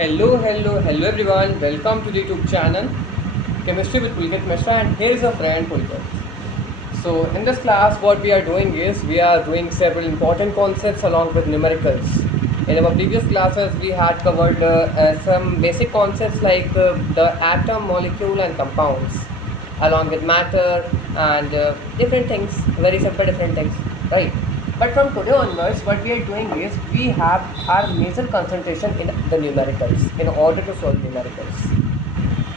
Hello everyone. Welcome to the YouTube channel Chemistry with Pulkit Mishra, and here is a friend Pulkit. So in this class, what we are doing is we are doing several important concepts along with numericals. In our previous classes, we had covered some basic concepts like the atom, molecule, and compounds, along with matter and different things, very simple different things, right? But from today onwards, what we are doing is we have our major concentration in the numericals in order to solve numericals,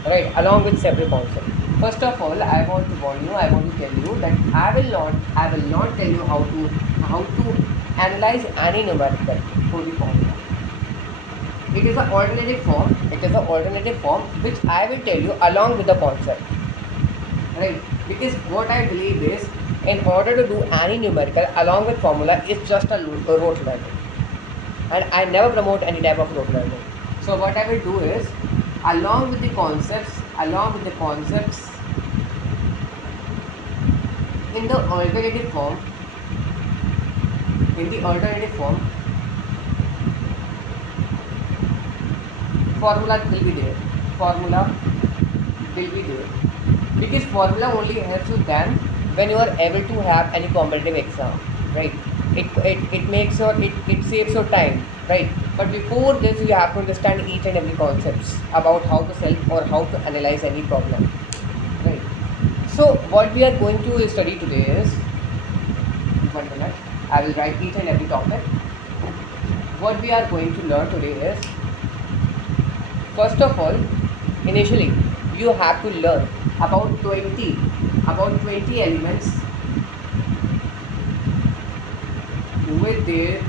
right? Along with several concepts. First of all, I want to warn you. I want to tell you that I will not tell you how to analyze any numerical for the formula. It is an alternative form. It is an alternative form which I will tell you along with the concept, right? Because what I believe is, in order to do any numerical along with formula is just a rote learning, and I never promote any type of rote learning. So what I will do is, along with the concepts in the alternative form, formula will be there. Formula will be there because formula only helps you then when you are able to have any competitive exam, right? It makes your it saves your time, right? But before this, you have to understand each and every concepts about how to solve or how to analyze any problem, right? So what we are going to study today is, 1 minute, I will write each and every topic. What we are going to learn today is, first of all, initially you have to learn about 20 elements with their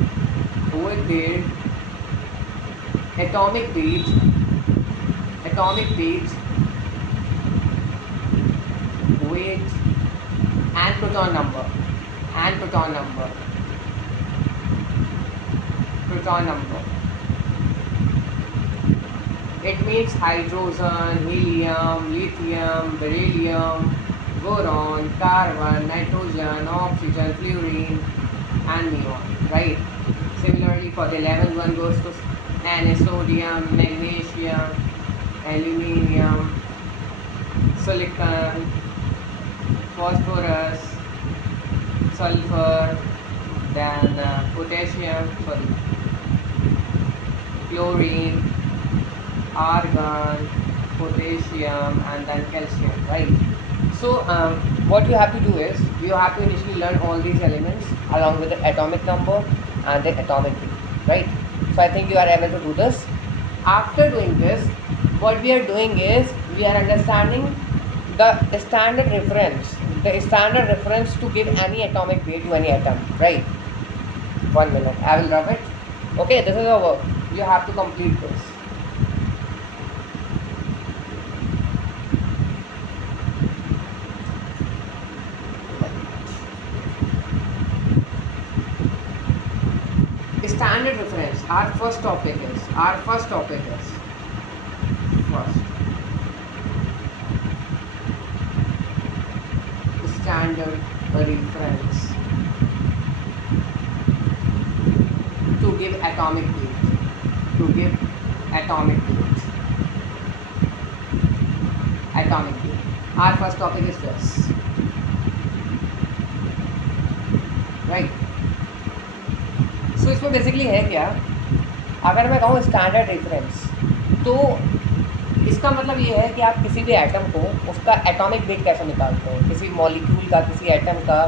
atomic weight, weight and proton number, proton number. It means hydrogen, helium, lithium, beryllium, boron, carbon, nitrogen, oxygen, fluorine, and neon, right? Similarly, for the 11th one goes to sodium, magnesium, aluminium, silicon, phosphorus, sulfur, then potassium, chlorine, argon, potassium, and then calcium, right? So what you have to do is you have to initially learn all these elements along with the atomic number and the atomic weight, right? So I think you are able to do this. After doing this, what we are doing is we are understanding the standard reference to give any atomic weight to any atom, right? 1 minute, I will rub it. Okay, this is our work. You have to complete this. Standard reference. Our first topic is first standard reference to give atomic weight. Our first topic is this, right? सो इसमें basically है क्या, अगर मैं कहूँ standard reference, तो इसका मतलब ये है कि आप किसी भी एटम को उसका एटॉमिक वेट कैसे निकालते हैं, किसी मॉलिक्यूल का, किसी एटम का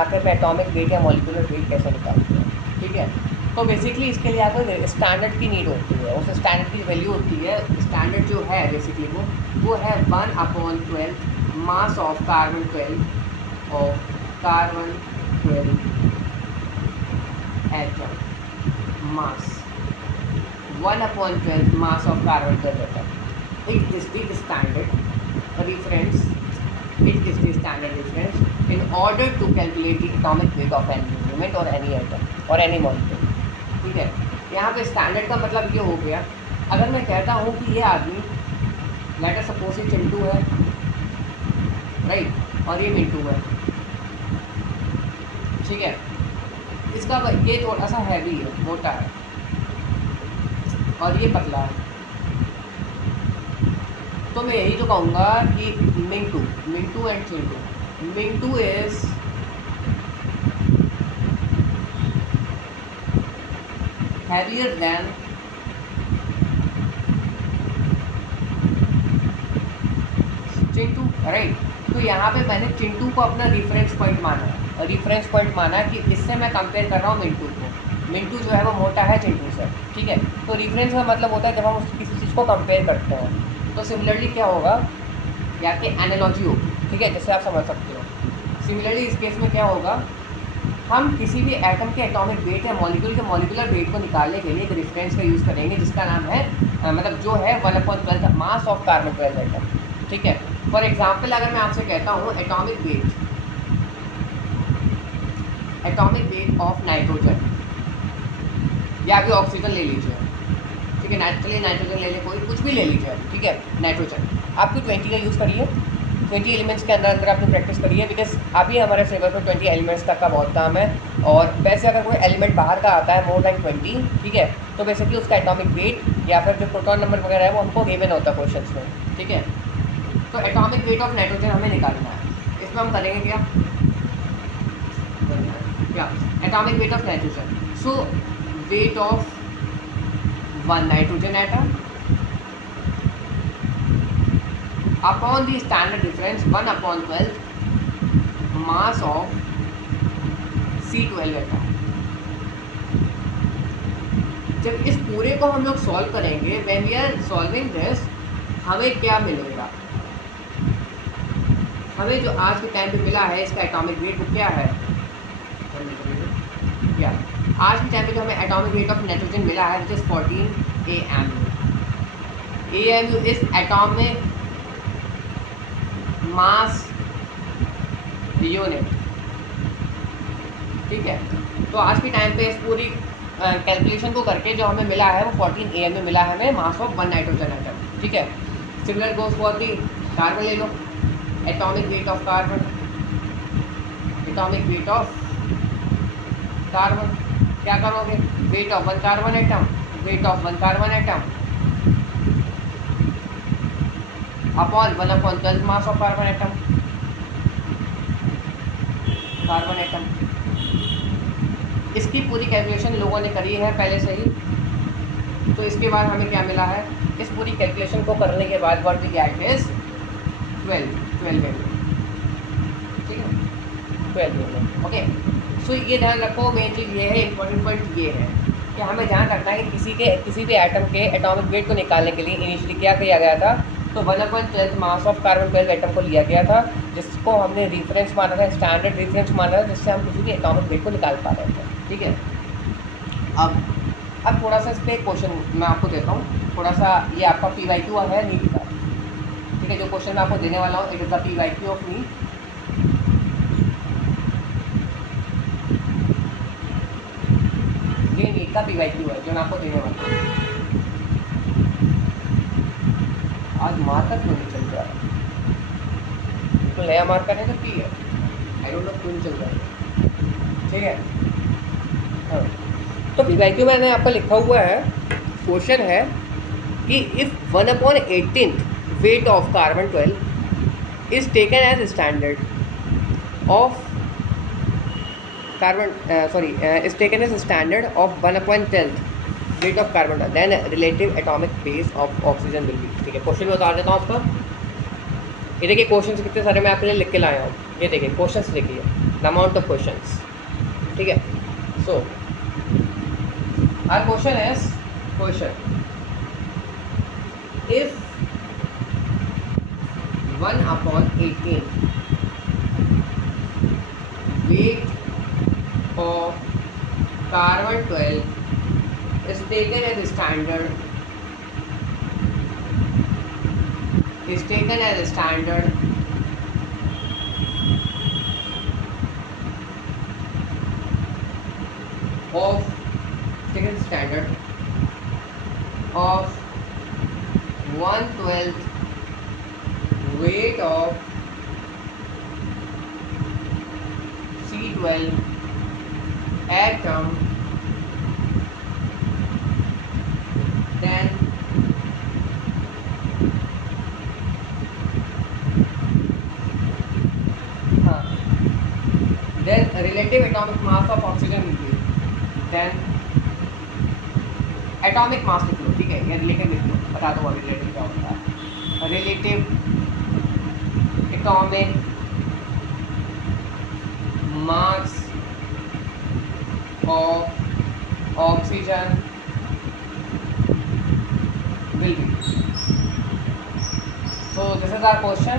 आखिर में एटॉमिक वेट या मॉलिक्यूलर वेट कैसे निकालते हैं, ठीक है? तो बेसिकली इसके लिए आपको स्टैंडर्ड की नीड होती है, उस स्टैंडर्ड की वैल्यू होती है। स्टैंडर्ड जो है बेसिकली वो है 1/12 mass of carbon 12 atom mass, 1/12 mass of carbon 12 atom. It is the standard reference. In order to calculate the atomic weight of any element or any atom or any molecule, ठीक है? यहाँ पे standard का मतलब ये हो गया, अगर मैं कहता हूँ कि ये आदमी, लेट अस सपोज ये चिंटू है, राइट, और ये मिंटू है, ठीक है? इसका ये थोड़ा सा हैवी है, मोटा है, और ये पतला है, तो मैं यही तो कहूँगा कि Mintu and Chintu, Mintu is heavier than Chintu, right. तो यहाँ पे मैंने चिंटू को अपना रेफरेंस पॉइंट माना कि इससे मैं कंपेयर कर रहा हूँ मिंटू को। मिंटू जो है वो मोटा है चिंटू से, ठीक है। तो रेफरेंस का मतलब होता है जब हम किसी चीज़ को कंपेयर करते हैं। तो सिमिलरली क्या होगा, या कि एनालॉजी होगी, ठीक है, जिससे आप समझ सकते हो। सिमिलरली इस केस में क्या होगा, हम किसी भी एटम के एटॉमिक वेट या मॉलिक्यूल के मॉलिकुलर वेट को निकालने के लिए एक रेफरेंस का यूज़ करेंगे जिसका नाम है मतलब जो है 1/12 मास ऑफ कार्बन 12 एटम, ठीक है। फॉर एग्जाम्पल अगर मैं आपसे कहता हूँ एटॉमिक वेट ऑफ नाइट्रोजन, या अभी ऑक्सीजन ले लीजिए, ठीक है, चलिए नाइट्रोजन ले लें, कोई कुछ भी ले लीजिए, ठीक है। नाइट्रोजन आपको 20 का यूज़ करिए, 20 एलिमेंट्स के अंदर आपने प्रैक्टिस करिए, बिकॉज अभी हमारे सिलेबस में 20 एलिमेंट्स तक का बहुत काम है। और वैसे अगर कोई एलिमेंट बाहर का आता है मोर देन 20, ठीक है, तो बेसिकली उसका एटॉमिक वेट या फिर जो प्रोटॉन नंबर वगैरह है वो हमको गिवन होता है क्वेश्चन में, ठीक है। तो एटॉमिक वेट ऑफ नाइट्रोजन हमें निकालना है, इसमें हम करेंगे क्या atomic weight of nitrogen. So weight of one nitrogen atom upon the standard difference 1/12 mass of C12 atom. जब इस पूरे को हम लोग सॉल्व करेंगे, when we are solving this, हमें क्या मिलेगा, हमें जो आज के टाइम पे मिला है इसका एटॉमिक वेट वो क्या है, क्या आज के टाइम पे जो हमें एटॉमिक वेट ऑफ नाइट्रोजन मिला है विच इज 14 AMU इस एटॉमिक मास यूनिट, ठीक है। तो आज के टाइम पे इस पूरी कैलकुलेशन को करके जो हमें मिला है वो 14 AMU मिला है हमें मास ऑफ 1 नाइट्रोजन एटम, ठीक है। Similar goes for the carbon ले लो, atomic weight of carbon, atomic weight of carbon क्या करोगे, weight of 1 carbon atom, weight of 1 carbon atom upon 1/12 mass of carbon atom, इसकी पूरी कैलकुलेशन लोगों ने करी है पहले से ही। तो इसके बाद हमें क्या मिला है, इस पूरी कैलकुलेशन को करने के बाद व्हाट वी गेट इज 12 ठीक है, 12 ओके। सो ये ध्यान रखो, मेन चीज़ ये है, इंपॉर्टेंट पॉइंट ये है कि हमें ध्यान रखना है कि किसी भी एटम के एटॉमिक वेट को निकालने के लिए इनिशियली क्या किया गया था, तो 1/12 मास ऑफ कार्बन 12 एटम को लिया गया था, जिसको हमने रेफरेंस माना था, स्टैंडर्ड रेफरेंस माना था, जिससे हम किसी भी एटॉमिक वेट को निकाल पा रहे थे, ठीक है। अब थोड़ा सा इस पर क्वेश्चन मैं आपको देता हूँ, थोड़ा सा ये आपका PYQ है नीट का, ठीक है। जो क्वेश्चन मैं आपको देने वाला हूँ it is the PYQ of NEET. ये नीट का PYQ है जो मैं आपको देने वाला हूँ। आज मार्कर क्यों नहीं चल रहा है, तो नया मार्कर है तो P है, आई डोंट नो क्यों नहीं चल रहा है, ठीक है। हाँ, तो PYQ मैंने आपका लिखा हुआ है, क्वेश्चन है कि if 1/18 weight of carbon 12 is taken as standard of is taken as a standard of 1/10 weight of carbon, then relative atomic base of oxygen will be, ठीक है। क्वेश्चन में बता देता हूँ आपका, ये देखिए क्वेश्चन कितने सारे मैं आपके लिए लिख के लाया हूँ, ये देखिए क्वेश्चंस लिखिए, द अमाउंट ऑफ क्वेश्चंस, ठीक है। So our question is question if 1/18 weight of carbon 12 is taken as standard of 1/12 weight of C12 atom, then atomic mass of oxygen will be, then atomic mass लिख लो, ठीक है, या relative लिख लो, बता दो अभी रिलेटिव क्या होता है। Relative atomic mass of oxygen will be. So this is our question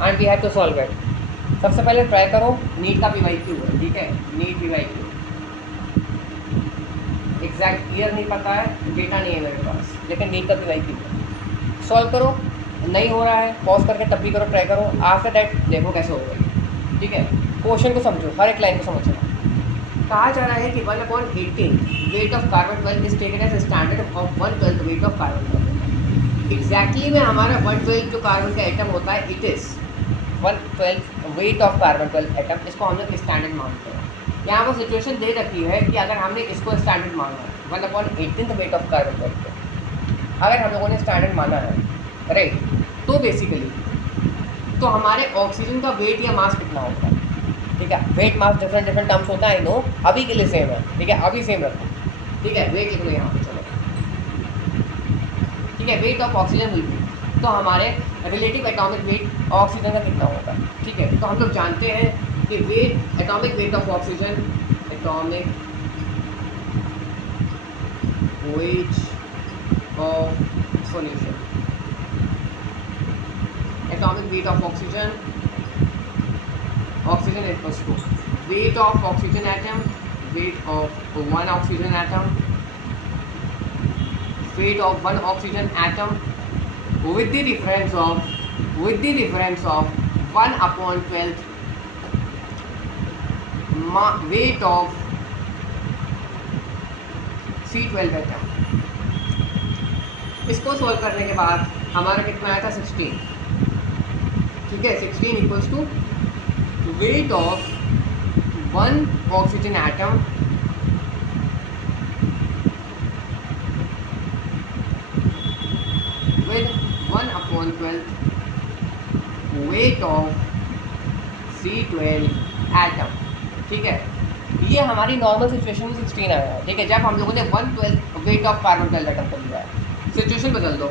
and we have to solve it. सबसे पहले ट्राई करो, नीट का PYQ है, ठीक है, नीट PYQ एग्जैक्ट ईयर नहीं पता है, डेटा नहीं है मेरे पास, लेकिन नीट का PYQ है। सॉल्व करो, नहीं हो रहा है पॉज करके तब भी करो, ट्राई करो, आफ्टर दैट देखो कैसे होगा, ठीक है। क्वेश्चन को समझो, हर एक लाइन को समझना। कहा जा रहा है कि 1/18 weight of carbon 12 is taken as standard of 1/12 weight of carbon 12। Exactly में हमारा 1/12 जो कार्बन का एटम होता है, it is 1/12 weight of carbon 12 atom, इसको हम लोग स्टैंडर्ड मानते हैं। यहाँ पर सिचुएशन दे रखी है कि अगर हमने इसको स्टैंडर्ड माना है 1/18 वेट ऑफ कार्बन 12 को, अगर हम लोगों ने स्टैंडर्ड माना है, राइट, तो बेसिकली तो हमारे ऑक्सीजन का वेट या मास कितना होगा, ठीक है। वेट मास डिफरेंट टर्म्स होता है, नो, अभी के लिए सेम है, ठीक है, अभी सेम रखो, ठीक है। वेट लिख लो यहाँ पे, चलो, ठीक है। Weight of oxygen will B, तो हमारे रिलेटिव एटॉमिक वेट ऑक्सीजन का कितना होगा, ठीक है। तो हम लोग जानते हैं कि weight, atomic weight of oxygen, atomic weight of solution, atomic weight of oxygen, oxygen equals to weight of oxygen atom, weight of one oxygen atom, weight of one oxygen atom with the difference of 1/12 weight of C12 atom। इसको solve करने के बाद हमारा कितना आया था, 16, ठीक है। 16 equals to weight of one oxygen atom with 1/12 weight of C12 atom, ठीक है। ये हमारी नॉर्मल सिचुएशन में 16 आया है, ठीक है, जब हम लोगों ने 1/12 वेट ऑफ कार्बन 12 एटम को लिया है। सिचुएशन बदल दो,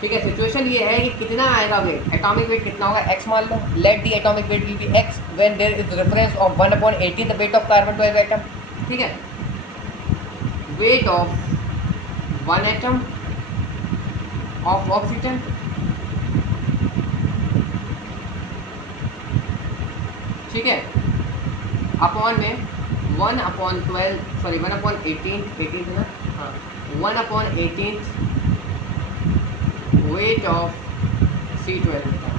ठीक है। सिचुएशन ये है कि कितना आएगा वेट, एटॉमिक वेट कितना होगा, x मान लो, let the atomic weight will be x when there is reference of 1/18 the weight of carbon 12 atom, ठीक है। Weight of one atom of oxygen, ठीक है, अपॉन में 1/18 है ना, हाँ, 1/18 वेट ऑफ C12 एटम,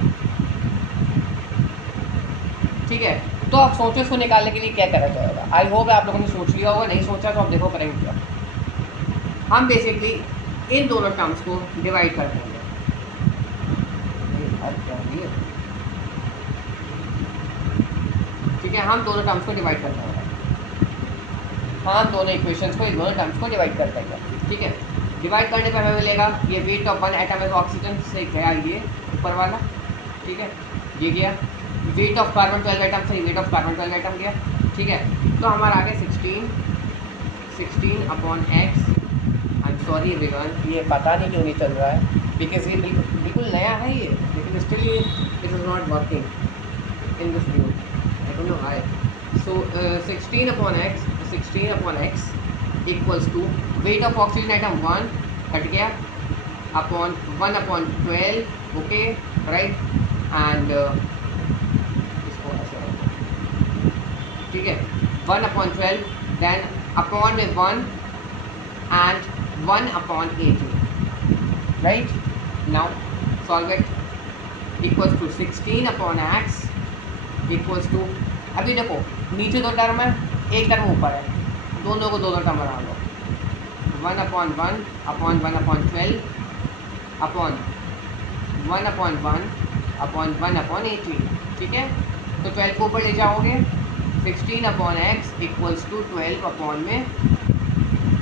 ठीक है। तो आप सोचो इसको निकालने के लिए क्या करा जाएगा। आई होप आप लोगों ने सोच लिया होगा, नहीं सोचा तो आप देखो करेंगे क्या। हम बेसिकली इन दोनों टर्म्स को डिवाइड कर देंगे, ठीक है। हम दोनों टर्म्स को डिवाइड कर देंगे, हम दोनों इक्वेशंस को, इन दोनों टर्म्स को डिवाइड कर देंगे, ठीक है। डिवाइड करने पे हमें मिलेगा ये wait of one atom of oxygen से गया ये ऊपर वाला, ठीक है, ये गया। वेट ऑफ कार्बन 12 एटम से वेट ऑफ कार्बन 12 एटम गया, ठीक है। तो हमारा आगे 16/x। I am sorry everyone, ये पता नहीं क्यों नहीं चल रहा है, बिकॉज ये बिल्कुल नया है ये, लेकिन स्टिल ये it is not working in this view, I don't know why. So 16/x equals to weight of oxygen atom 1 cut गया अपॉन 1/12, ओके, राइट, एंड इसको ऐसे, ठीक है, 1/12, देन अपॉन में 1 and 1/18, right. Now solve it, equals to 16/x equals to, अभी देखो नीचे दो टर्म है, एक टर्म ऊपर है, दोनों को दो टर्म बना लो, 1/1 अपॉन 1/12 अपॉन 1/1 अपॉन 1/18, ठीक है। तो 12 को ऊपर ले जाओगे, 16/x इक्वल्स टू 12 अपॉन में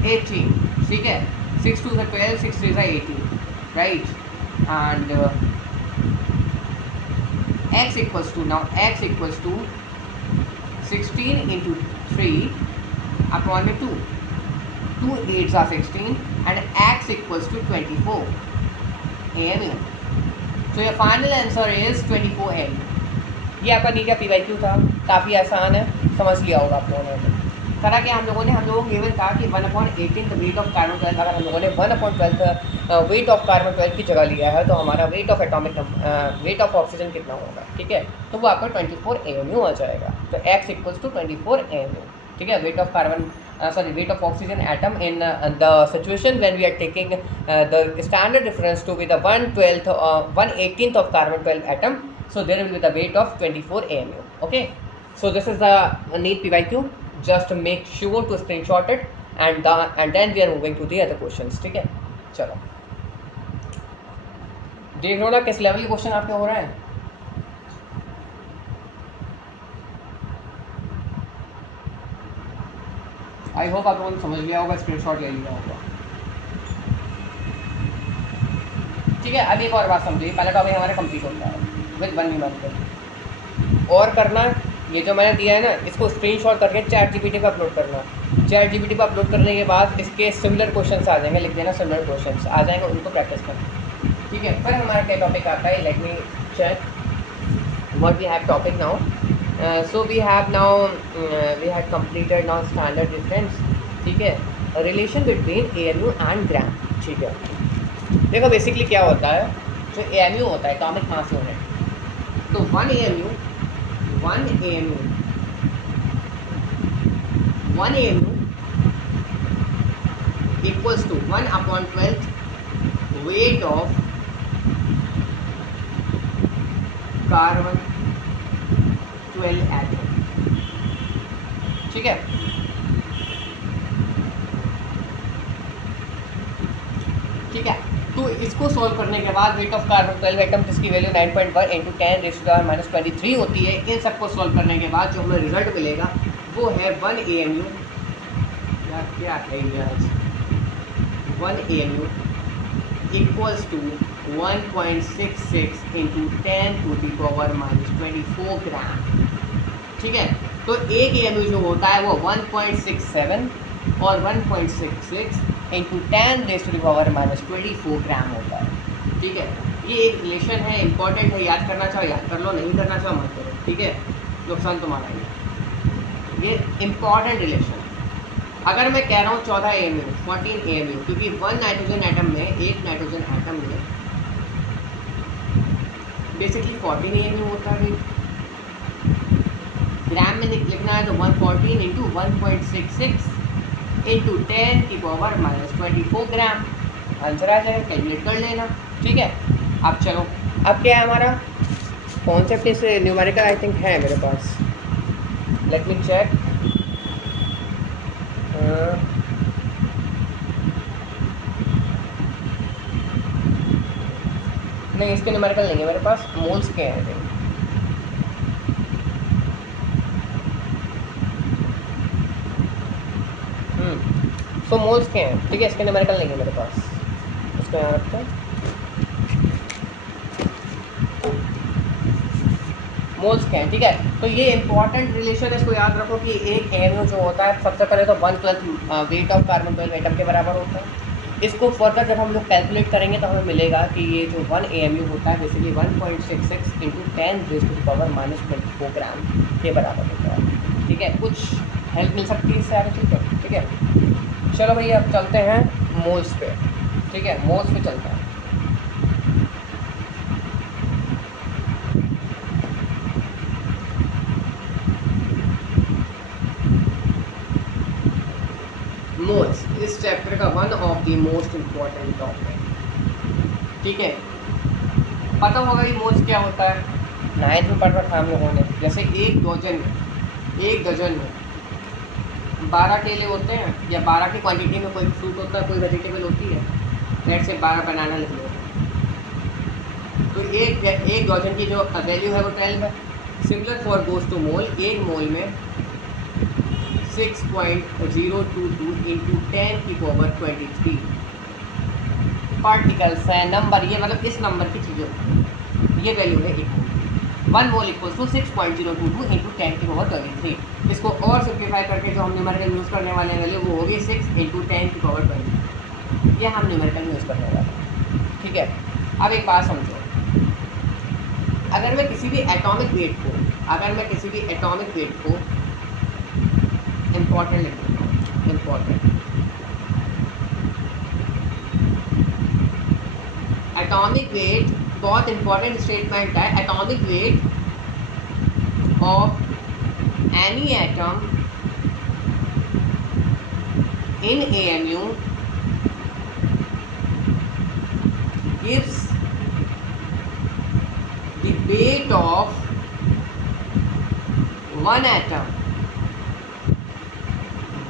18, ठीक है। 6 2 से 12, 6 3 से 18, right, and x equals to, now x equals to 16 into 3 upon में 2, 2 8s are 16 and x equals to 24 AMU. So your final answer is 24 AMU. ये आपका नीचे PYQ था, काफ़ी आसान है, समझ लिया होगा आप लोगों ने। करा कि हम लोगों को गिवन था कि 1/18 वेट ऑफ कार्बन 12, अगर हम लोगों ने 1/12 वेट ऑफ कार्बन 12 की जगह लिया है तो हमारा weight of weight of oxygen कितना होगा, ठीक है, तो वो आपका 24 AMU आ जाएगा। तो x इक्वल्स टू 24 AMU, ठीक है। Weight of carbon weight of oxygen atom in the situation when we are taking the standard reference to be the 1/18th of carbon 12 atom, so there will be the weight of 24 AMU. Okay, so this is the neat PYQ. Just make sure to screenshot it and then we are moving to the other questions. ठीक है, चलो देख लो ना किस level के question आपके हो रहे हैं। आई होप आप लोगों ने समझ लिया होगा, स्क्रीनशॉट ले लिया होगा। ठीक है, अब एक और बात समझिए, पहला टॉपिक हमारा कंप्लीट होता है विद 1 न्यू मेथड। और करना ये जो मैंने दिया है ना, इसको स्क्रीनशॉट करके ChatGPT पे अपलोड करना। ChatGPT पे अपलोड करने के बाद इसके सिमिलर क्वेश्चंस आ जाएंगे, लिख देना सिमिलर क्वेश्चंस आ जाएंगे, उनको प्रैक्टिस करना। ठीक है, फिर हमारा क्या टॉपिक आता है, let me check what we have topic now. So we have now we had completed now standard difference, ठीक है, रिलेशन बिटवीन AMU एंड ग्राम। ठीक है, देखो बेसिकली क्या होता है, जो AMU होता है एटॉमिक मास यूनिट, तो 1 AMU equals to 1/12 weight of carbon 12 atom. ठीक है, ठीक है, तो इसको सॉल्व करने के बाद वेट ऑफ कार्बन 12 एटम जिसकी वैल्यू 9.1 इंटू 10⁻⁻23 होती है, इन सबको सॉल्व करने के बाद जो हमें रिजल्ट मिलेगा वो है 1 AMU। यार क्या है यार, 1 AMU इक्वल्स टू 1.66 इंटू 10⁻⁻24 ग्राम। ठीक है, तो एक AMU जो होता है वो 1.67 और 1.66 इंटू 10⁻⁻24 ग्राम होता है। ठीक है, ये एक रिलेशन है, इंपॉर्टेंट है, याद करना चाहो याद कर लो, नहीं करना चाहो मत करो। ठीक है, नुकसान तुम्हारा ही, ये इंपॉर्टेंट रिलेशन। अगर मैं कह रहा हूँ 14 AMU 14 AMU, क्योंकि 1 नाइट्रोजन एटम में, एक नाइट्रोजन एटम में बेसिकली 14 AMU होता है। ग्राम में लिखना है तो 114 इंटू 1.66 इंटू 10⁻⁻24 ग्राम आंसर आ जाएगा, कैलकुलेट कर लेना। ठीक है, अब चलो, अब क्या है हमारा कॉन्सेप्ट, इस न्यूमेरिकल आई थिंक है मेरे पास, लेट मी चेक। नहीं, इसके न्यूमेरिकल नहीं है मेरे पास, मोल्स के हैं। तो मोल्स के हैं, ठीक है, इसके न्यूमेरिकल नहीं है मेरे पास, इसको यहाँ रखते हैं। मोल्स के हैं, ठीक है, तो ये इंपॉर्टेंट रिलेशन है, इसको याद रखो कि एक AMU जो होता है सबसे पहले तो 1/12 वेट ऑफ कार्बन 12 एटम के बराबर होता है। इसको फर्दर जब हम लोग कैलकुलेट करेंगे तो हमें मिलेगा कि ये जो 1 AMU होता है बेसिकली 1.66 इंटू 10⁻⁻24 ग्राम के बराबर होता है। ठीक है, कुछ हेल्प मिल सकती है इससे आगे, ठीक है। ठीक है, चलो भैया अब चलते हैं मोल्स पे। ठीक है, मोल्स पे चलते हैं। मोल्स इस चैप्टर का one of the most important topic. ठीक है, पता होगा ये मोल्स क्या होता है, 9th में पढ़ रखा है हम लोगों ने। जैसे एक डजन में 12 केले होते हैं, या 12 की क्वांटिटी में कोई फ्रूट होता है, कोई वेजिटेबल होती है, लेट से 12 बनाना लिख लो, तो एक डजन की जो वैल्यू है वो 12 है। सिमिलर फॉर गोज टू मोल, एक मोल में 6.022 इंटू 10⁻23 पार्टिकल्स हैं। नंबर ये मतलब इस नंबर की चीज़ों, ये वैल्यू है एक मोल। 1 मोल इक्वल्स टू 6.022 इंटू 10⁻23। इसको और सिंप्लीफाई करके जो हम न्यूमेरिकल यूज़ करने वाले हैं वैल्यू वो होगी 6 इंटू 10⁻20। ये हम न्यूमेरिकल यूज़ करने वाले हैं, ठीक है। अब एक बात समझो, अगर मैं किसी भी एटॉमिक वेट को इम्पॉर्टेंट लिख देता हूँ, इम्पॉर्टेंट एटॉमिक वेट बहुत इंपॉर्टेंट स्टेटमेंट है। Atomic weight of any atom in AMU gives the weight of one atom,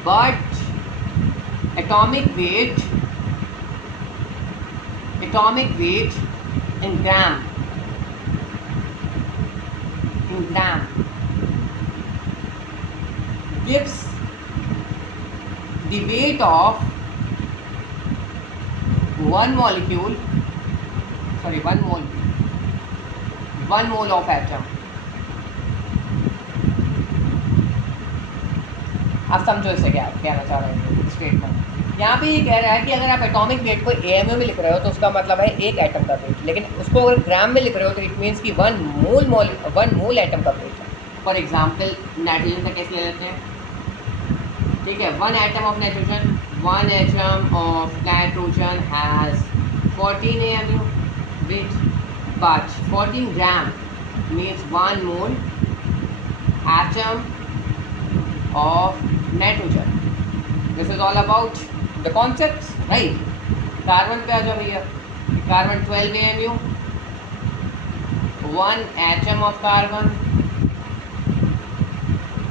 but atomic weight in gram gives the weight of one mole of atom। आप समझो इसे क्या कहना चाह रहे हैं स्टेटमेंट। यहाँ पे ये कह रहा है कि अगर आप एटॉमिक वेट को AMU में लिख रहे हो तो उसका मतलब है एक एटम का वेट, लेकिन उसको अगर ग्राम में लिख रहे हो तो इट मीन्स कि वन मोल एटम का वेट है। फॉर एग्जाम्पल नाइट्रोजन का केस ले लेते हैं, ठीक है। One atom of nitrogen has 14 AMU weight, but 14 gram means 1 mole atom of nitrogen। This is all about the concepts, right? Carbon पे आ जाओ भैया, carbon 12 AMU, 1 atom of carbon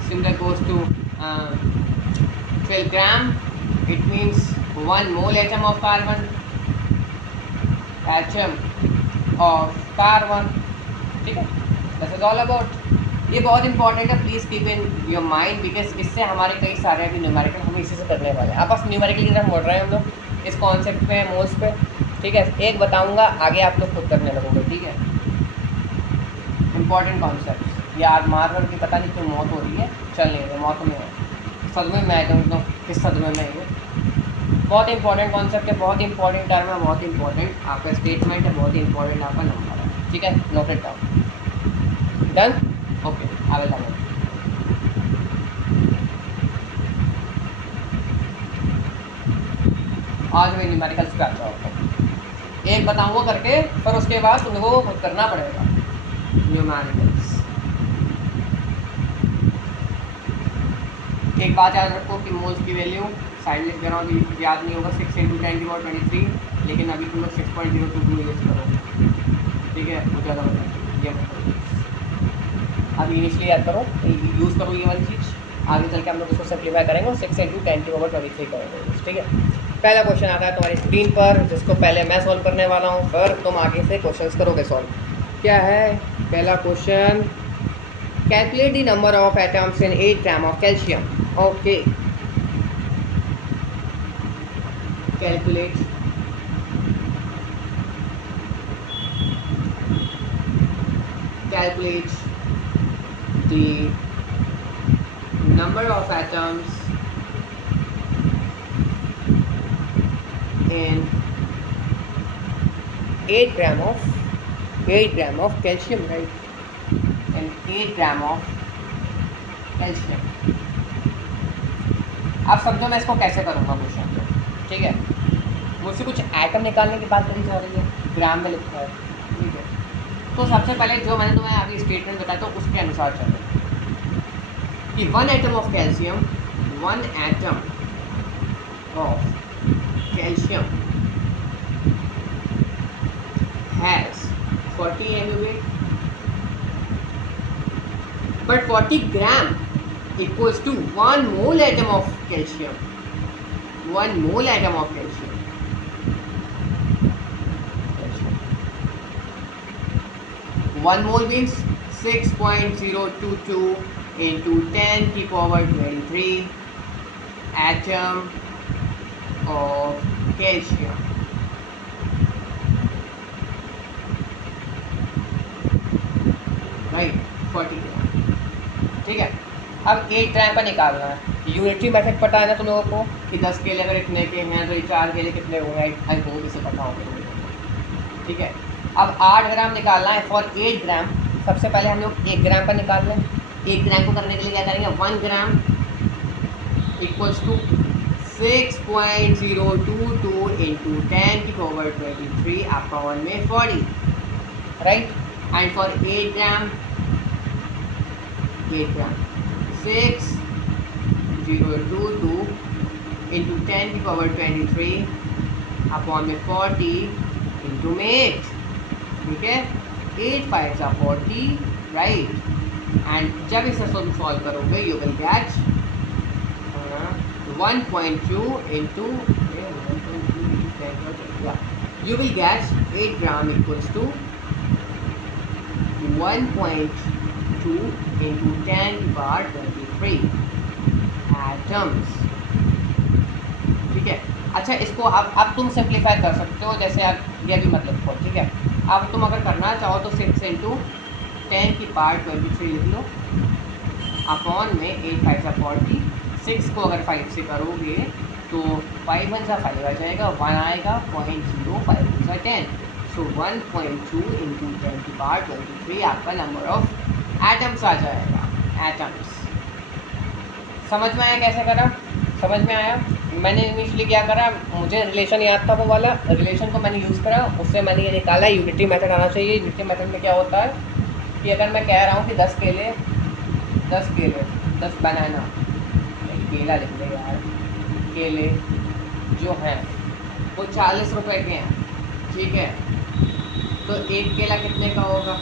similar goes to 12 gram, it means 1 mole atom of carbon, ठीक है। This is all about. ये बहुत important है, please keep in your mind because इससे हमारे कई सारे अभी न्यूमेरिकल हम इसी से करने वाले हैं। आप बस न्यूमेरिकल की तरफ बढ़ रहे हैं हम लोग इस कॉन्सेप्ट पे, मोल्स पे, ठीक है। एक बताऊंगा, आगे आप लोग खुद करने लगोगे, ठीक है। इंपॉर्टेंट कॉन्सेप्ट यार, मार की पता नहीं क्यों मौत हो रही है, चल नहीं रहे, मौत में है, सदमे में आएगा, मतलब किस सदमे में है। बहुत इंपॉर्टेंट कॉन्सेप्ट है, बहुत इंपॉर्टेंट टर्म है, बहुत इंपॉर्टेंट आपका स्टेटमेंट है, बहुत इंपॉर्टेंट आपका नंबर है, ठीक है। Note it down. Done, okay, I will done. आज मैं न्यूमेरिकल्स पे आता हूँ, एक बताऊँगा करके, पर उसके बाद तुम लोगों को खुद करना पड़ेगा न्यूमेरिकल्स। एक बात याद रखो कि मोल्स की वैल्यू साइड लिख दे रहा हूँ, याद नहीं होगा, 6 इंटू 10⁻23, लेकिन अभी तुम लोग 6.022 यूज़ करोगे, ठीक है। वो ज़्यादा बताए ये अभी इनिशियली याद करो, यूज़ करो ये वाली चीज़, आगे चल के हम लोग इसको सिंप्लीफाई करेंगे और 6 इंटू 10⁻23 करेंगे, ठीक है। पहला क्वेश्चन आता है तुम्हारी स्क्रीन पर, जिसको पहले मैं सॉल्व करने वाला हूँ, फिर तुम आगे से क्वेश्चंस करोगे सॉल्व। क्या है पहला question? Calculate the number of atoms in 8 gram of calcium. Okay, calculate the number of atoms in 8 gram of calcium, right? In 8 gram of calcium। अब समझो मैं इसको कैसे करूँगा क्वेश्चन को, ठीक है। मुझसे कुछ एटम निकालने की बात करी जा रही है, ग्राम में लिखा है, ठीक है। तो सबसे पहले जो मैंने तुम्हें अभी स्टेटमेंट बताया तो उसके अनुसार चलो कि 1 atom of calcium has 40 AMU weight, but 40 gram equals to 1 mole atom of calcium, 1 mole atom of calcium। 1 mole means 6.022 into 10⁻23 atom of calcium। Right 40 ग्राम। ठीक है, अब 8 ग्राम का निकालना है। यूनिटरी मेथड पता है ना तुम लोगों को कि 10 केले अगर इतने के हैं तो ये 4 केले कितने हुए हैं, आई होप इसे पता होगा तुम लोगों को। ठीक है, अब 8 ग्राम निकालना है फॉर 8 ग्राम। सबसे पहले हम लोग 1 ग्राम का निकाल लें। 1 ग्राम को करने के लिए क्या करेंगे, 1 ग्राम इक्वल्स टू 6.022 इंटू 10⁻23 अपॉन में 40, right. And for 8 gram 6.022 into 10⁻23 upon में 40 इंटू में 8, ठीक है। 8 5 are 40, राइट। एंड जब इसे सॉल्व करोगे you will get 1.2 into you will get 8 gram equals to 1.2 into 10⁻23 atoms। ठीक है, अच्छा इसको अब तुम सिंप्लीफाई कर सकते हो, जैसे आप ये भी मतलब हो। ठीक है, अब तुम अगर करना चाहो तो 6 इंटू 10⁻23 लिख लो अपॉन में 8 5 are 40। 6 को अगर 5 से करोगे तो 5 1 5 आ जाएगा, 1 आएगा, 0.05 2 10। सो 1.2 इंटू 10⁻23 आपका नंबर ऑफ एटम्स आ जाएगा, एटम्स। समझ में आया कैसे करा? समझ में आया? मैंने इनिशियली क्या करा, मुझे रिलेशन याद था, वो वाला रिलेशन को मैंने यूज़ करा, उससे मैंने ये निकाला यूनिटरी मेथड आना चाहिए। यूनिटरी मेथड में क्या होता है कि अगर मैं कह रहा हूँ कि 10 केले 10 बनाना, केला लिख ले यार, केले जो हैं वो 40 रुपए के हैं, ठीक है। तो एक केला कितने का होगा,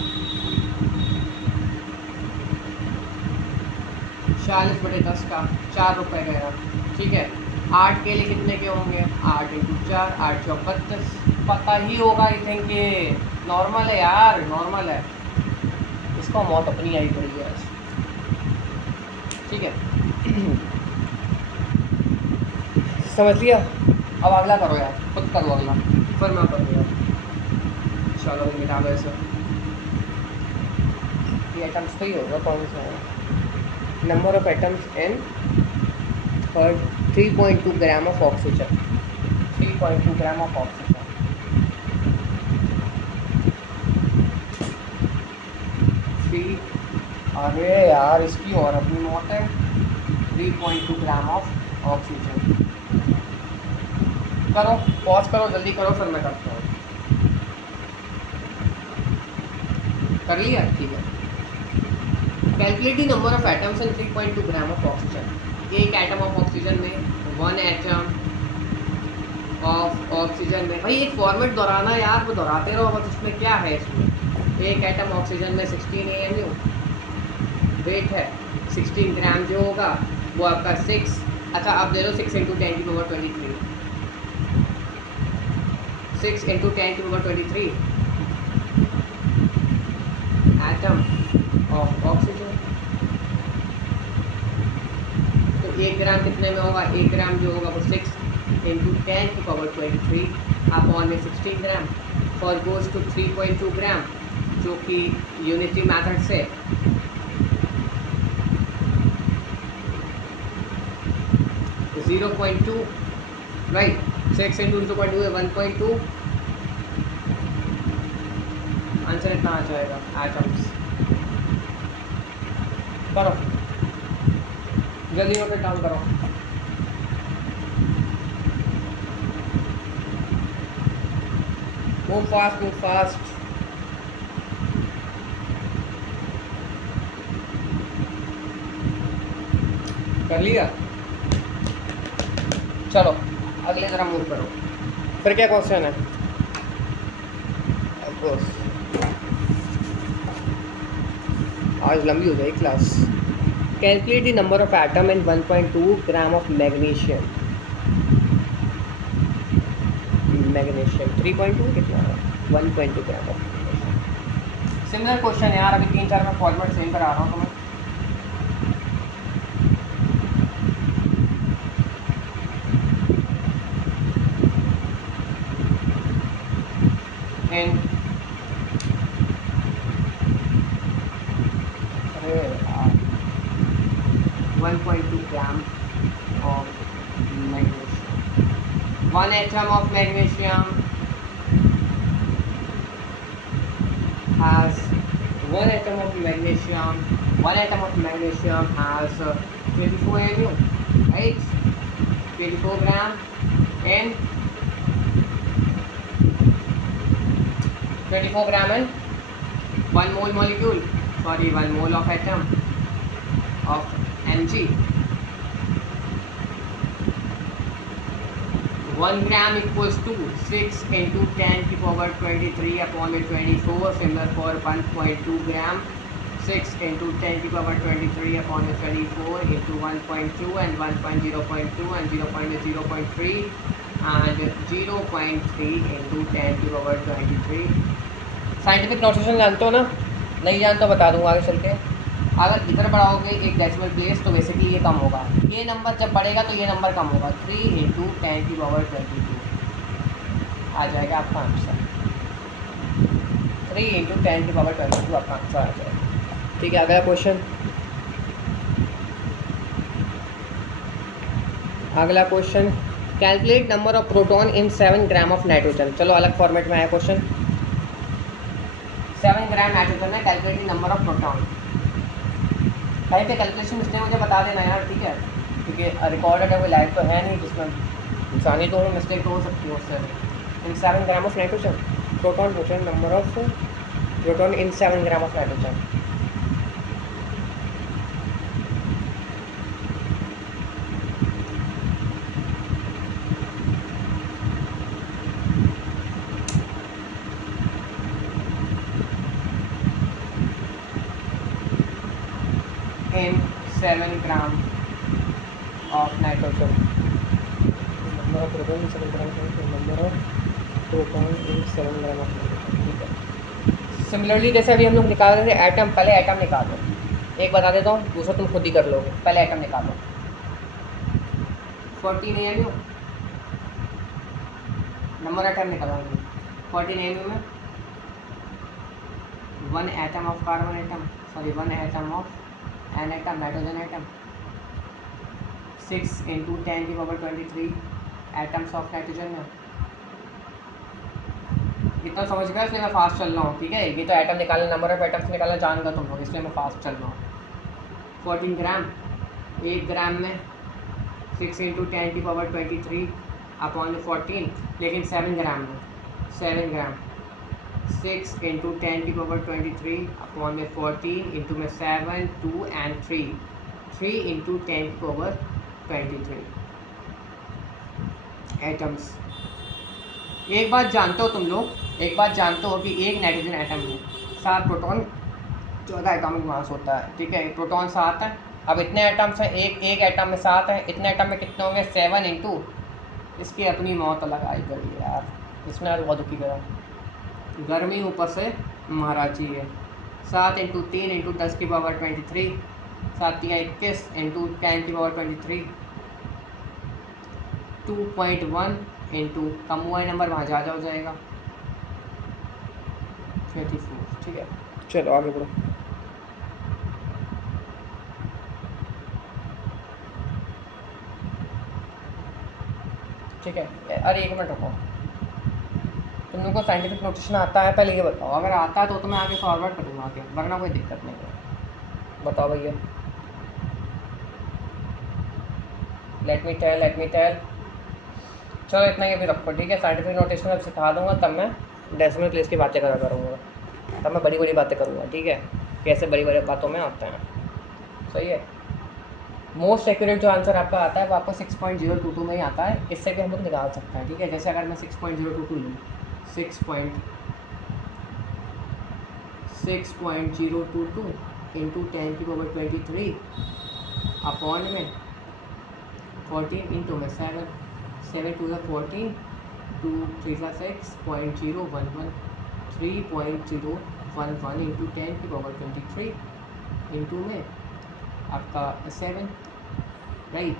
40/10 का 4 रुपये का यार, ठीक है। 8 केले कितने के होंगे, 8 इंटू 4 8 चौक 32, पता ही होगा। आई थिंक ये नॉर्मल है यार, नॉर्मल है, इसको मौत अपनी आई पड़ी है, ठीक है। समझ लिया? अब अगला करो यार, खुद करो अगला, फिर मैं करूँ यार। चलो मिटा दो ऐसे, ये एटम्स तो ही होगा, कौन सा है, नंबर ऑफ एटम्स इन पर 3.2 gram of oxygen, 3.2 gram of oxygen. अरे यार इसकी और अपनी मौत है, 3.2 ग्राम ऑफ ऑक्सीजन। करो, पॉज करो, जल्दी करो, फिर मैं करता हूँ। कर लिया? ठीक है। Calculate the number of atoms in 3.2 gram of oxygen. एक एटम ऑफ ऑक्सीजन में 1 एटम ऑफ ऑक्सीजन में, भाई एक फॉर्मेट दोहराना यार, वो दोहराते रहो बस। इसमें क्या है, इसमें एक एटम ऑक्सीजन में 16 AMU वेट है, 16 ग्राम जो होगा वो आपका 6, अच्छा आप ले लो 6 into 10⁻23, 6 into 10⁻23 atom of oxygen. तो 1 ग्राम कितने में होगा, 1 ग्राम जो होगा वो 6 इंटू 10⁻23 अपॉन में 16 ग्राम, फॉर गोज टू 3.2 ग्राम, जो कि यूनिटरी मैथड से 0.2, राइट। 6 इंटू 0.2 है 1.2, आंसर इतना आ जाएगा एटम्स। करो जल्दी होकर काम करो। Move fast, move fast. कर लिया? चलो अगले जरा मूव करो। फिर क्या क्वेश्चन है? आज लंबी हो जाएगी class. Calculate the number of atom in 1.2 gram of magnesium. Magnesium 3.2 कितना है, 1.2 ग्राम ऑफ। सिमिलर क्वेश्चन है यार, अभी 3-4 में फॉर्मेट सेम करा रहा हूँ तुम्हें। in 1 atom of magnesium has 1 atom of magnesium. 1 atom of magnesium has 24 mu, right? 24 gram and 24 gram and 1 mole molecule. Sorry, 1 mole of atom of Mg. 1 gram equals to 6 into 10 to the power 23 upon the 24. Similar for 1.2 gram. 6 into 10 to the power 23 upon the 24 into 1.2 and 1.0.2 and 0.0.3 and 0.3 into 10 to the power 23. Scientific notation जानते हो ना? नहीं जानते तो बता दूंगा आगे चल के। अगर इधर बढ़ाओगे एक डेसिमल प्लेस तो बेसिकली ये कम होगा, ये नंबर जब बढ़ेगा तो ये नंबर कम होगा। 3 इंटू 10 की पावर 22 आ जाएगा आपका आंसर। 3 इंटू 10 की पावर 22 आपका आंसर आ जाएगा। ठीक है, अगला क्वेश्चन। अगला question, calculate number of proton in 7 gram of nitrogen. चलो अलग फॉर्मेट में आया क्वेश्चन। 7 ग्राम नाइट्रोजन है, कैलकुलेटिंग नंबर ऑफ प्रोटॉन। कहीं पे कैलकुलेशन इसलिए मुझे बता देना यार, ठीक है, क्योंकि रिकॉर्डेड है, कोई लाइव तो है नहीं जिसमें इंसानी तो मिस्टेक तो हो सकती है उससे। इन 7 gram of nitrogen proton question number of proton in 7 gram of nitrogen. in 7 gram of nitrogen. Number of proton in 7 gram of number of proton in 7 gram of nitrogen. ठीक है। सिमिलरली जैसे अभी हम लोग निकाल रहे थे एटम, पहले एटम निकालो। एक बता देता हूँ, दूसरा तुम खुद ही कर लोगे। पहले एटम निकालो। 14 AMU नंबर एटम निकालोगे। 14 AMU में 1 atom of carbon atom, sorry 1 atom of an atom, nitrogen atom. 6 into 10 की पावर 23 एटम्स ऑफ नाइट्रोजन में। इतना समझ गया, इसलिए मैं फास्ट चल रहा हूँ, ठीक है। ये तो एटम निकालना, नंबर ऑफ एटम्स निकालना जानगा तुम लोग, इसलिए मैं फास्ट चल रहा हूँ। 14 ग्राम, 1 ग्राम में 6 इंटू 10 की पावर 23 अपॉन 14, लेकिन 7 ग्राम में 7 ग्राम 6 इंटू 10 की पावर 23 अपॉन में 14 इंटू में 7 2 एंड 3 इंटू 10 की पावर 23 एटम्स। एक बात जानते हो तुम लोग, एक बात जानते हो कि एक नाइट्रोजन एटम में 7 प्रोटॉन 14 एटॉमिक मास होता है, ठीक है। प्रोटॉन 7 है। अब इतने एटम्स हैं, एक एटम में 7 है, इतने एटम में कितने होंगे? 7 इंटू, इसकी अपनी मौत लगाई गई यार, इसमें यार बहुत दुखी करा, गर्मी ऊपर से महाराजी है। 7 इंटू 3 इंटू 10 की पावर 23, 7 या 21 इंटू 10 की पावर 23, 2.1 इंटू कम हुआ है नंबर, वहाँ ज़्यादा हो जाएगा 24, ठीक है। चलो आगे बढ़ो। ठीक है, अरे 1 मिनट रुको। तुम लोगों को साइंटिफिक नोटेशन आता है? पहले ये बताओ, अगर आता है तो मैं आगे फॉरवर्ड करूँगा आगे, वरना कोई दिक्कत नहीं है। बताओ भैया। Let me tell. चलो इतना ही भी रखो, ठीक है। साइंटिफिक नोटेशन अब सिखा दूँगा, तब मैं डेसिमल प्लेस की बातें करा करूँगा, तब मैं बड़ी बड़ी बातें करूँगा, ठीक है। कैसे बड़ी बड़ी बातों में आते हैं, सही है। मोस्ट एक्यूरेट जो आंसर आपका आता है वो आपको 6.022 में ही आता है, इससे भी हम लोग निकाल सकते हैं, ठीक है। जैसे अगर मैं 6.022 लूँ, 6.022 इंटू 10 की पावर 23 अपॉन में 14 इंटू में 7 2 14 2 3 6.011 3.011 इंटू 10 की पावर 23 इंटू में आपका 7, राइट।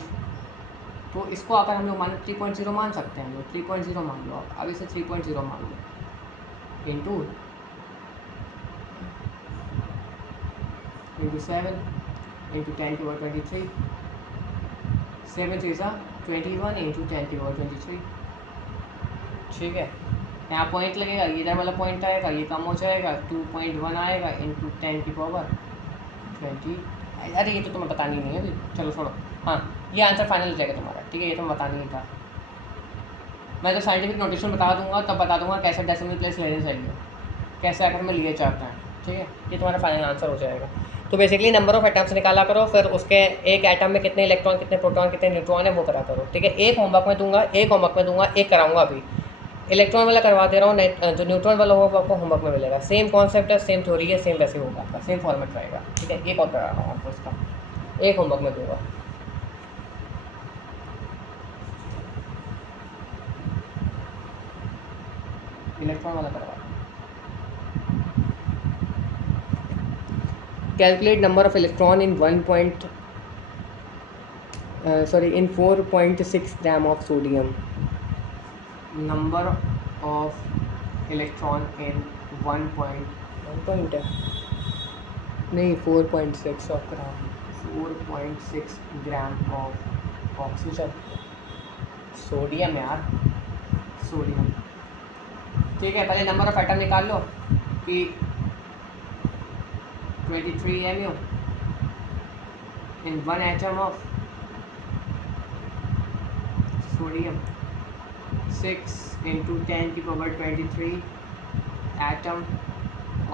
तो इसको अगर हम लोग मान 3.0 मान सकते हैं, हम लोग 3.0 मान लो, अब इसे 3.0 मान लो इंटू 7 इंटू 10 की पावर 23, 7 3 21 इंटू 10 की पावर 23 ठीक है, यहाँ पॉइंट लगेगा, इधर वाला पॉइंट आएगा, ये कम हो जाएगा, 2.1 आएगा इंटू 10⁻20। अरे ये तो तुम्हें बतानी नहीं है अभी, चलो छोड़ो। हाँ, ये आंसर फाइनल हो जाएगा तुम्हारा, ठीक है, ये तुम्हें बतानी नहीं था। मैं तो साइंटिफिक नोटेशन बता दूंगा, तब बता दूंगा कैसे डेसिमल प्लेस लेने चाहिए, कैसे आकर में लिए चाहते हैं, ठीक है, ये तुम्हारा फाइनल आंसर हो जाएगा। तो बेसिकली नंबर ऑफ एटम्स निकाला करो, फिर उसके एक एटम में कितने इलेक्ट्रॉन, कितने प्रोटॉन, कितने न्यूट्रॉन है वो करा करो, ठीक है। एक होमवर्क में दूंगा, एक कराऊंगा अभी, इलेक्ट्रॉन वाला करवा दे रहा हूँ, जो न्यूट्रॉन वाला होगा आपको होमवर्क में मिलेगा। सेम कॉन्सेप्ट है, सेम थ्योरी है, सेम वैसे होगा आपका, सेम फॉर्मेट रहेगा, ठीक है। एक और करा रहा हूँ आपको इसका, एक होमवर्क में दूंगा। इलेक्ट्रॉन वाला करवा, calculate number of electron in 4.6 gram of sodium. Number of electron in 1 point है नहीं 4.6 of gram, 4.6 gram of oxygen, sodium यार, सोडियम, ठीक है। पहले नंबर ऑफ एटम निकाल लो कि 23 mu in 1 atom of sodium, 6 into 10⁻23 atom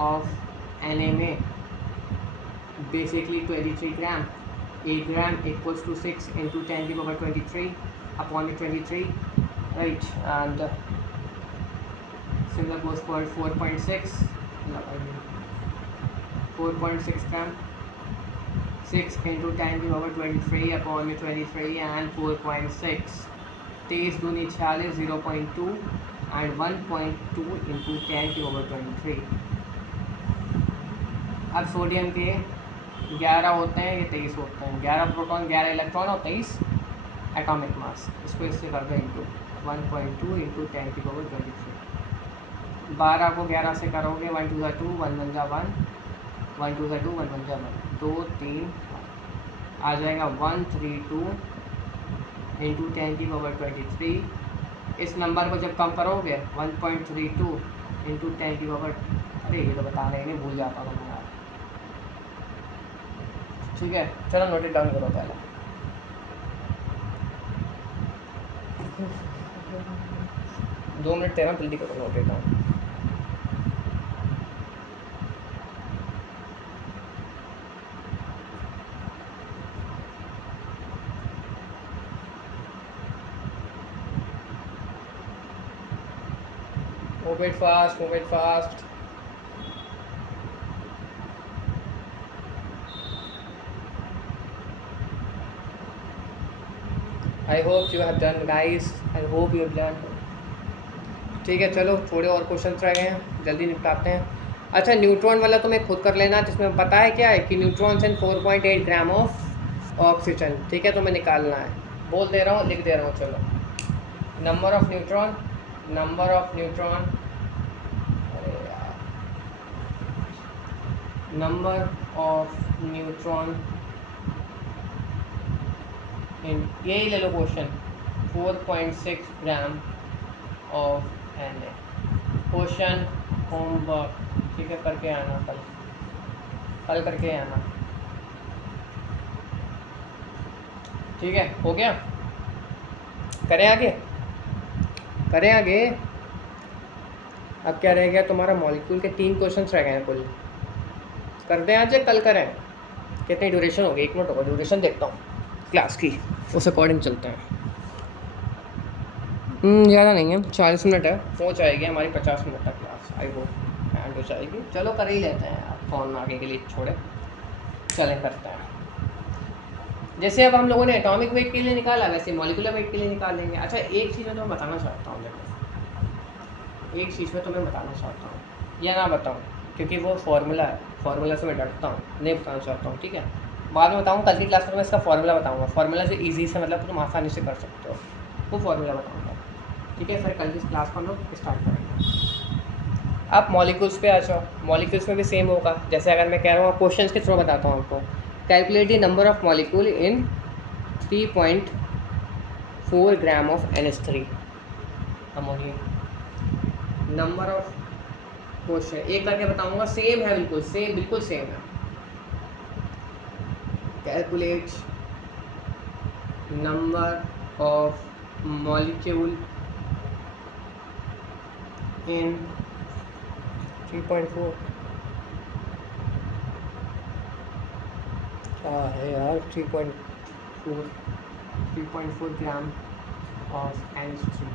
of NMA, basically 23 gram. A gram equals to 6 into 10⁻23 upon 23, right? And similar goes for 4.6 gram, 6 into 10⁻23 upon 23 and 4.6, 23 दूनी 46, 0.2 and 1.2 into 10⁻23। अब sodium के 11 होते हैं, ये 23 होते हैं, 11 प्रोटॉन 11 इलेक्ट्रॉन और 23 atomic mass, इसको इससे कर दो इंटू 1.2 इंटू 10⁻23। 12 को 11 से करोगे, 1 2 2, 1 1 1, 1 2 2, 1 1 1, 2 3 आ जाएगा 132 इंटू 10⁻23। इस नंबर को जब कम करोगे 1.32 इंटू 10⁻, अरे ये तो बता रहे हैं, भूल जाता हूँ यार, ठीक है। चलो नोट इट डाउन करो पहले। दो मिनट 13 जल्दी करो, note it down. Move it fast, move it fast. I hope you have done, guys. I hope you have done. ठीक है, चलो थोड़े और क्वेश्चंस रह गए हैं, जल्दी निपटाते हैं। अच्छा, न्यूट्रॉन वाला तुम्हें खुद कर लेना, जिसमें पता है क्या है कि neutrons in 4.8 gram of oxygen, ठीक है, तुम्हें निकालना है। बोल दे रहा हूँ, लिख दे रहा हूँ, चलो। Number of neutron, number of neutron, अरे यार, नंबर ऑफ न्यूट्रॉन इन, यही ले लो question, 4.6 gram of Na। Question homework, ठीक है, करके आना, कल करके आना, ठीक है, हो गया। करें आगे, करें आगे। अब क्या रह गया तुम्हारा, मॉलिक्यूल के 3 क्वेश्चंस रह गए हैं कुल। कर दें आज या कल करें? कितनी ड्यूरेशन होगी? 1 मिनट होगा, ड्यूरेशन देखता हूँ क्लास की, उस अकॉर्डिंग चलते हैं। ज़्यादा नहीं है, 40 मिनट है, हो जाएगी हमारी 50 मिनट तक क्लास, आई होप एंड हो जाएगी। चलो कर ही लेते हैं यार, फ़ोन आगे के लिए छोड़े, चलें करते हैं। जैसे अब हम लोगों ने एटॉमिक वेट के लिए निकाला, वैसे मॉलिकुलर वेट के लिए निकालेंगे। अच्छा, एक चीज़ मैं तुम्हें बताना चाहता हूँ, देखो एक चीज़ मैं तुम्हें बताना चाहता हूँ, या ना बताऊँ, क्योंकि वो फार्मूला है, फार्मूला से मैं डरता हूँ, नहीं बताना चाहता हूँ, ठीक है। बाद में बताऊँ, कल की क्लास में मैं इसका फार्मूला बताऊँगा, फार्मूला जो ईजी से मतलब तुम आसानी से कर सकते हो, वो फार्मूला बताऊँगा, ठीक है। फिर कल की क्लास को हम लोग स्टार्ट करेंगे। आप मॉलिक्यूल्स पे आ जाओ, मॉलिक्यूल्स में भी सेम होगा। जैसे अगर मैं कह रहा हूँ, क्वेश्चंस के थ्रू बताता हूँ आपको, calculate the number of molecule in 3.4 gram of NH3 ammonium, number of question एक करके बताऊंगा, सेम है, बिल्कुल सेम है। कैलकुलेट नंबर ऑफ मॉलिक्यूल इन 3.4 क्या है यार, 3.4 ग्राम ऑफ NH3।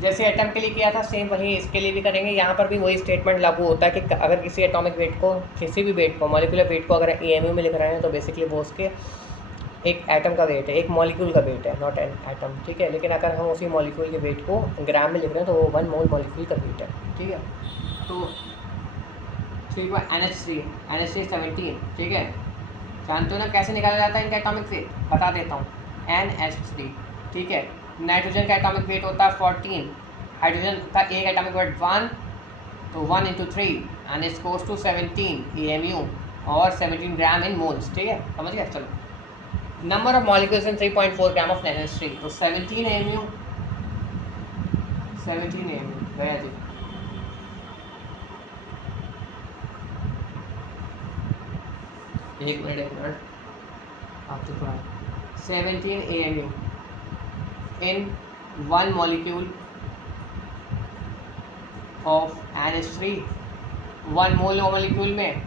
जैसे एटम के लिए किया था सेम वही इसके लिए भी करेंगे। यहाँ पर भी वही स्टेटमेंट लागू होता है कि अगर किसी एटॉमिक वेट को, किसी भी वेट को, मॉलिक्यूलर वेट को अगर EMU में लिख रहे हैं तो बेसिकली वो उसके एक एटम का वेट है, एक मॉलिक्यूल का वेट है, नॉट एन एटम, ठीक है। लेकिन अगर हम उसी मॉलिक्यूल के वेट को ग्राम में लिख रहे हैं तो वो 1 मोल मॉलिक्यूल का वेट है, ठीक है। तो 3.NH3 17, ठीक है। जानते हो ना कैसे निकाला जाता है इनका एटॉमिक वेट, बता देता हूँ। NH3, ठीक है। नाइट्रोजन का एटॉमिक वेट होता है 14, हाइड्रोजन का एक एटॉमिक वेट 1, तो 1 × 3 and it's goes to 17 EMU और 17 ग्राम इन मोल्स, ठीक है, समझ गया। चलो, number of molecules in 3.4 gram of NH3, तो 17 EMU गया जी। एक मिनट आप तो 17 EMU in 1 molecule of NH3, 1 mole molecule में,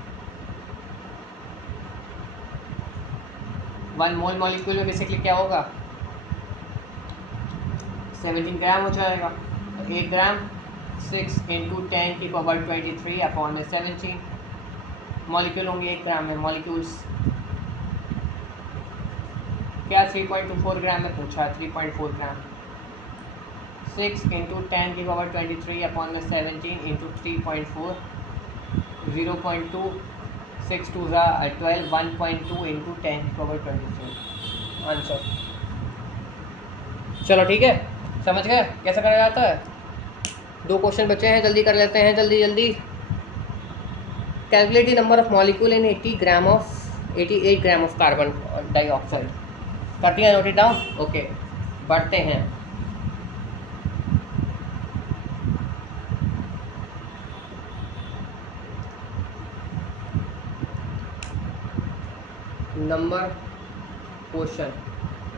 1 मोल मॉलिक्यूल में बेसिकली क्या होगा, 17 ग्राम हो जाएगा। 1 ग्राम 6 × 10⁻23 अपॉन में 17 मॉलिक्यूल होंगे 1 ग्राम में। मॉलिक्यूल्स क्या 3.24 ग्राम में पूछा, 3.4 ग्राम। 6 × 10⁻23 अपॉन में 17 × 3.4, 0.2, 6 2 12, 1.2 × 10⁻23 आंसर। चलो ठीक है, समझ गए कैसे करा जाता है। 2 क्वेश्चन बचे हैं, जल्दी कर लेते हैं, जल्दी। Calculate the number of molecule in 88 gram of carbon dioxide. कर दिया, नोट इट डाउन, ओके। बढ़ते हैं। Number question,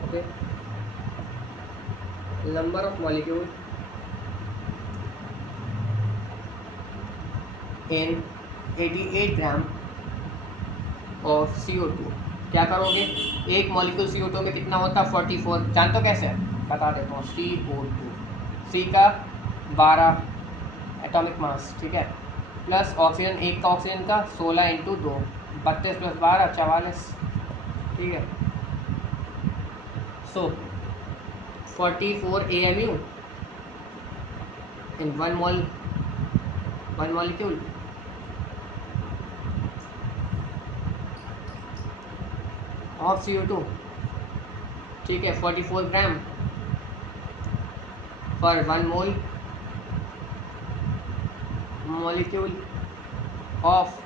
okay. Number of molecule in 88 gram of CO2। क्या करोगे, एक मॉलिक्यूल CO2 में कितना होता है, 44। जानते हो कैसे, बता देता हूँ। CO2, C का 12 एटॉमिक मास, ठीक है, प्लस ऑक्सीजन, एक का ऑक्सीजन का 16 × 2, 32 + 12 44, ठीक है। So 44 AMU in 1 molecule of CO2, ठीक है। 44 ग्राम पर 1 mole molecule of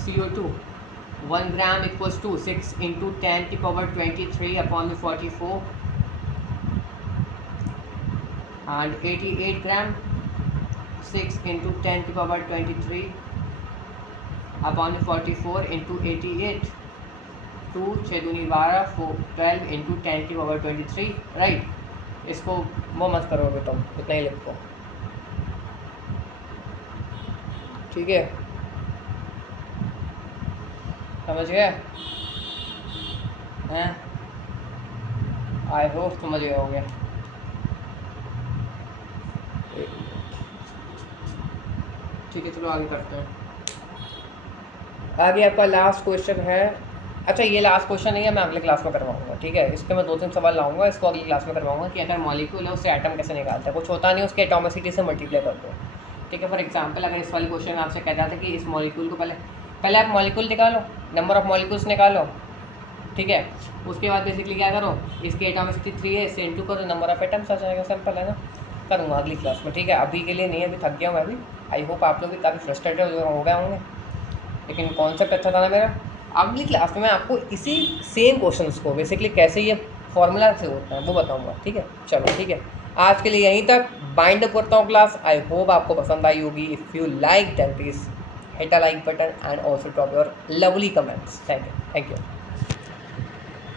CO2, 1 gram = 6 × 10⁻23 upon 44 and 88 gram 6 × 10⁻23 upon 44 × 88, 2 6 दूनी 12, 12 × 10⁻23, राइट। इसको वो मत करोगे तुम, इतना ही लिखो, ठीक है, समझ गए हैं। आई होप समझ गए होंगे। ठीक है, चलो आगे करते हैं। आगे आपका लास्ट क्वेश्चन है। अच्छा, ये लास्ट क्वेश्चन नहीं है, मैं अगले क्लास में करवाऊंगा, ठीक है। इस पर मैं 2-3 सवाल लाऊंगा, इसको अगली क्लास में करवाऊंगा कि अगर मॉलिक्यूल है उससे एटम कैसे निकालता है। कुछ होता नहीं, उसके एटॉमिसिटी से मल्टीप्लाई कर दो, ठीक है। फॉर एग्जांपल, अगर इस वाले क्वेश्चन में आपसे कहता था कि इस मॉलिक्यूल को पहले आप मॉलिक्यूल निकालो, नंबर ऑफ मॉलिक्यूल्स निकालो, ठीक है। उसके बाद बेसिकली क्या करो, इसकी एटॉमिसिटी 3 है, इससे इंटू करो, नंबर ऑफ एटम्स आ जाएगा। सिंपल है ना, करूँगा अगली क्लास में, ठीक है। अभी के लिए नहीं, अभी थक गया हूँ मैं भी। आई होप आप लोग भी काफ़ी फ्रस्ट्रेटेड हो गए होंगे, लेकिन कॉन्सेप्ट अच्छा था ना मेरा। अगली क्लास में मैं आपको इसी सेम क्वेश्चंस को बेसिकली कैसे ये फॉर्मूला से होता है वो बताऊंगा, ठीक है। चलो ठीक है, आज के लिए यहीं तक बाइंड अप करता हूँ क्लास। आई होप आपको पसंद आई होगी। If you like that please hit a like button and also drop your lovely comments. Thank you.